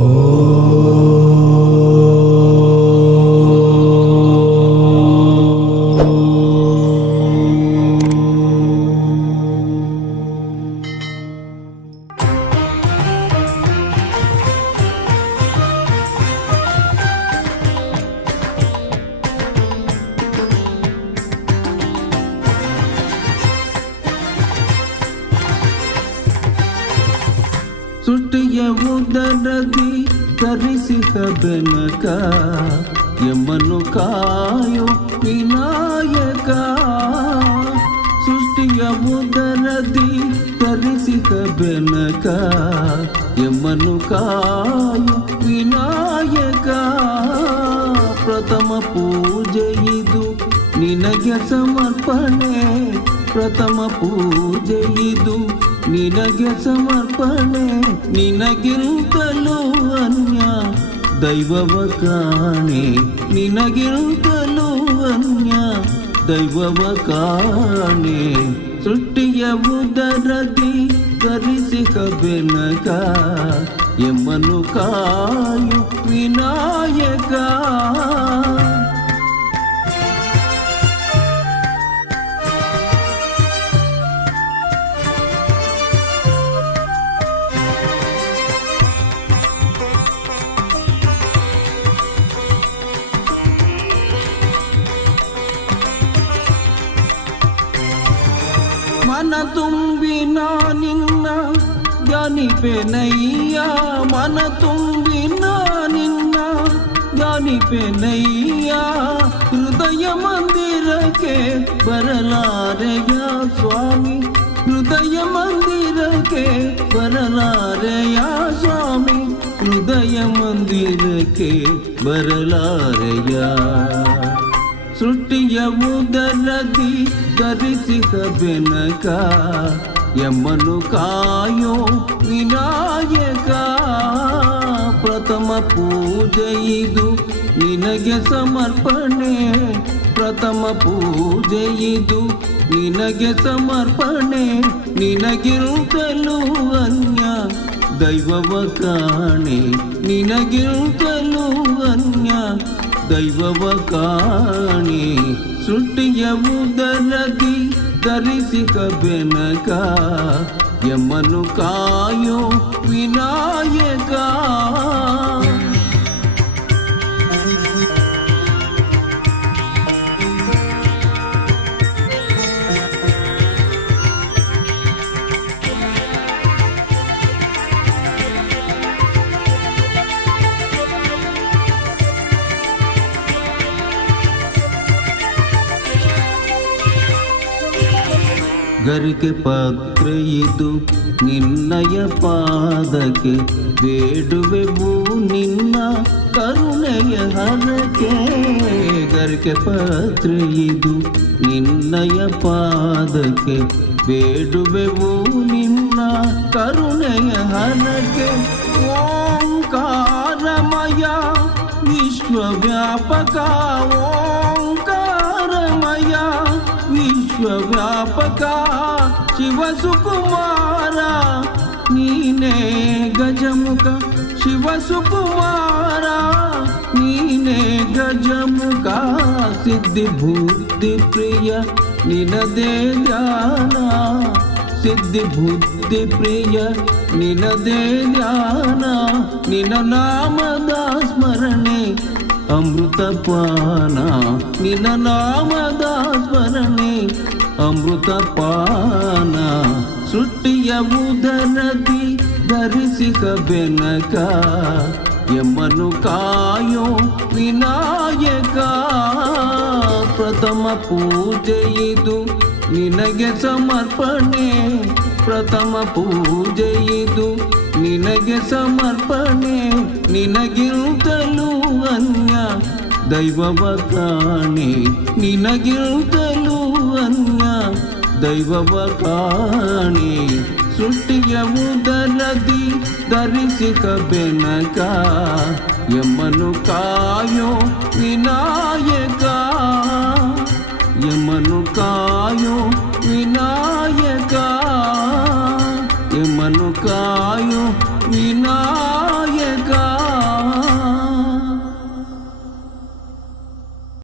ಸೃಷ್ಟಿಯ ಉದರದಿ ಧರಿಸಿದ ಬೆನಕ ಯಮನು ಕಾಯೋ ವಿನಾಯಕ. ಸೃಷ್ಟಿಯ ಉದರದಿ ಧರಿಸಿದ ಬೆನಕ ಯಮನು ಕಾಯೋ ವಿನಾಯಕ. ಪ್ರಥಮ ಪೂಜೆ ಇದು ನಿನಗೆ ಸಮರ್ಪಣೆ, ಪ್ರಥಮ ಪೂಜೆ ಇದು ನಿನಗೆ ಸಮರ್ಪಣೆ. ನಿನಗಿಂತಲೂ ಅನ್ಯ ದೈವವ ಕಾಣೆ, ನಿನಗಿಂತಲೂ ಅನ್ಯ ದೈವವ ಕಾಣೆ. ಸೃಷ್ಟಿಯ ಉದರದಿ ಧರಿಸಿದ ಬೆನಕ ಯಮನು ಕಾಯು ವಿನಾಯಕ. ಮನ ತುಂಬಿ ನಿನ್ನ ಧ್ಯಾನಿಪೆನಯ್ಯ, ಮನ ತುಂಬಿ ನಿನ್ನ ಧ್ಯಾನಿಪೆನಯ್ಯ. ಹೃದಯ ಮಂದಿರಕ್ಕೆ ಬರಲಾರೆಯ ಸ್ವಾಮಿ, ಹೃದಯ ಮಂದಿರಕ್ಕೆ ಬರಲಾರೆಯ ಸ್ವಾಮಿ, ಹೃದಯ ಮಂದಿರಕ್ಕೆ ಬರಲಾರೆಯ. ಸೃಷ್ಟಿಯ ಉದರದಿ ಧರಿಸಿದ ಬೆನಕ ಯಮನು ಕಾಯೋ ವಿನಾಯಕ. ಪ್ರಥಮ ಪೂಜೆ ಇದು ನಿನಗೆ ಸಮರ್ಪಣೆ, ಪ್ರಥಮ ಪೂಜೆ ಇದು ನಿನಗೆ ಸಮರ್ಪಣೆ. ನಿನಗಿಂತಲೂ ಅನ್ಯ ದೈವವ ಕಾಣೆ, ನಿನಗಿಂತಲೂ ಅನ್ಯ ದೈವವ ಕಾಣೆ. ಸೃಷ್ಟಿಯ ಉದರದಿ ಧರಿಸಿದ ಬೆನಕ ಯಮನು ಕಾಯೋ ವಿನಾಯಕ. ಗರಿಕೆ ಪಾತ್ರೆ ಇದು ನಿನ್ನಯ ಪಾದಕ್ಕೆ, ಬೇಡುವೆವು ನಿನ್ನ ಕರುಣೆಯ ಹರಕೆ. ಗರಿಕೆ ಪಾತ್ರೆ ಇದು ನಿನ್ನಯ ಪಾದಕ್ಕೆ, ಬೇಡುವೆವು ನಿನ್ನ ಕರುಣೆಯ ಹರಕೆ. ಓಂಕಾರಮಯ ವಿಶ್ವವ್ಯಾಪಕ, ಓಂಕಾರಮಯ ವಿಶ್ವವ್ಯಾಪಕ. ಶಿವಸುಕುಮಾರ ನೀನೇ ಗಜಮುಖ, ಶಿವಸುಕುಮಾರ ನೀನೇ ಗಜಮುಖ. ಸಿದ್ಧಿ ಬುದ್ಧಿ ಪ್ರಿಯ ನಿನದೇ ಧ್ಯಾನ, ಸಿದ್ಧಿ ಬುದ್ಧಿ ಪ್ರಿಯ ನಿನದೇ ಧ್ಯಾನ. ನಿನ್ನ ನಾಮದ ಸ್ಮರಣೆ ಅಮೃತ ಪಾನ, ನಿನ್ನ ನಾಮದ ಸ್ಮರಣೆ ಅಮೃತ ಪಾನ. ಸೃಷ್ಟಿಯ ಉದರದಿ ಧರಿಸಿದ ಬೆನಕ ಯಮನು ಕಾಯೋ ವಿನಾಯಕ. ಪ್ರಥಮ ಪೂಜೆ ಇದು ನಿನಗೆ ಸಮರ್ಪಣೆ, ಪ್ರಥಮ ಪೂಜೆ ಇದು ನಿನಗೆ ಸಮರ್ಪಣೆ. ನಿನಗಿಂತಲೂ ಅನ್ಯ ದೈವವ ಕಾಣೆ, ನಿನಗಿಂತಲೂ ಅನ್ಯ ದೈವವ ಕಾಣೆ. ಸೃಷ್ಟಿಯ ಉದರದಿ ಧರಿಸಿದ ಬೆನಕ ಯಮನು ಕಾಯೋ ವಿನಾಯಕ, ಯಮನು ಕಾಯೋ ವಿನಾಯಕ, ಯಮನು ಕಾಯೋ ವಿನಾಯಕ.